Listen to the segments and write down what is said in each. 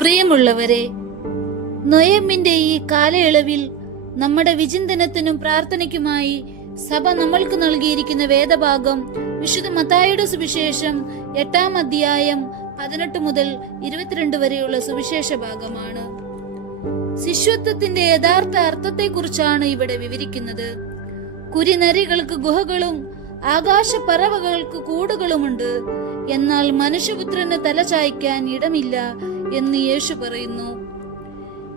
പ്രിയമുള്ളവരെ, നൊയമ്മിന്റെ ഈ കാലയളവിൽ നമ്മുടെ വിചിന്തനത്തിനും പ്രാർത്ഥനയ്ക്കുമായി സഭ നമ്മൾക്ക് നൽകിയിരിക്കുന്ന വേദഭാഗം വിശുദ്ധ മത്തായിയുടെ സുവിശേഷം 8-ാം അധ്യായം 18 മുതൽ 22 വരെയുള്ള സുവിശേഷ ഭാഗമാണ്. ശിഷ്യത്വത്തിന്റെ യഥാർത്ഥ അർത്ഥത്തെക്കുറിച്ചാണ് ഇവിടെ വിവരിക്കുന്നത്. കുരിനരികൾക്ക് ഗുഹകളും ആകാശപ്പറവകൾക്ക് കൂടുകളുമുണ്ട്, എന്നാൽ മനുഷ്യപുത്രന് തലചായ്ക്കാൻ ഇടമില്ല എന്ന് യേശു പറയുന്നു.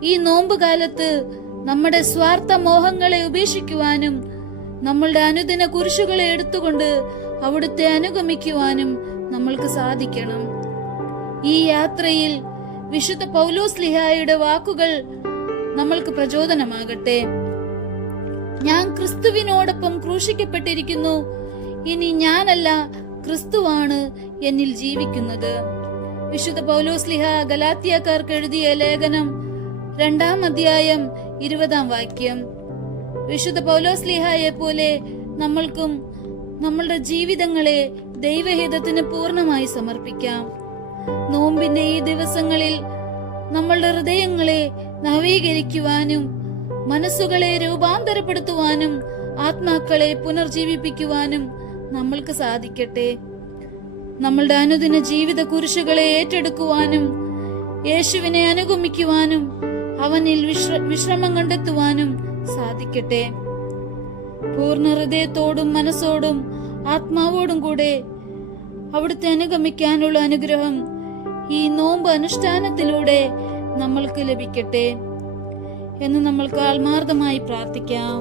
ഈ നോമ്പുകാലത്ത് നമ്മുടെ സ്വാർത്ഥ മോഹങ്ങളെ ഉപേക്ഷിക്കുവാനും നമ്മളുടെ അനുദിന കുരിശുകളെ എടുത്തുകൊണ്ട് അവിടുത്തെ അനുഗമിക്കുവാനും നമ്മൾക്ക് സാധിക്കണം. ഈ യാത്രയിൽ വിശുദ്ധ പൗലോസ്ലീഹായുടെ വാക്കുകൾ നമ്മൾക്ക് പ്രചോദനമാകട്ടെ. ഞാൻ ക്രിസ്തുവിനോടൊപ്പം ക്രൂശിക്കപ്പെട്ടിരിക്കുന്നു, ഇനി ഞാനല്ല, ക്രിസ്തുവാണ് എന്നിൽ ജീവിക്കുന്നത്. വിശുദ്ധ പൗലോസ്ലീഹ ഗലാത്യക്കാർക്ക് എഴുതിയ ലേഖനം 2-ാം അധ്യായം 20-ാം വാക്യം. വിശുദ്ധ പൗലോസ്ലീഹയെ പോലെ നമ്മൾക്കും നമ്മളുടെ ജീവിതങ്ങളെ ദൈവഹിതത്തിന് പൂർണ്ണമായി സമർപ്പിക്കാം. നോമ്പിന്റെ ഈ ദിവസങ്ങളിൽ നമ്മളുടെ ഹൃദയങ്ങളെ നവീകരിക്കുവാനും മനസ്സുകളെ രൂപാന്തരപ്പെടുത്തുവാനും ആത്മാക്കളെ പുനർജീവിപ്പിക്കുവാനും നമ്മൾക്ക് സാധിക്കട്ടെ. നമ്മളുടെ അനുദിന ജീവിത കുരിശുകളെ ഏറ്റെടുക്കുവാനും യേശുവിനെ അനുഗമിക്കുവാനും അവനിൽ വിശ്രമം കണ്ടെത്തുവാനും സാധിക്കട്ടെ. പൂർണ്ണ ഹൃദയത്തോടും മനസ്സോടും ആത്മാവോടും കൂടെ അവിടുത്തെ അനുഗമിക്കാനുള്ള അനുഗ്രഹം ഈ നോമ്പ് അനുഷ്ഠാനത്തിലൂടെ നമ്മൾക്ക് ലഭിക്കട്ടെ എന്ന് നമ്മൾക്ക് ആത്മാർത്ഥമായി പ്രാർത്ഥിക്കാം.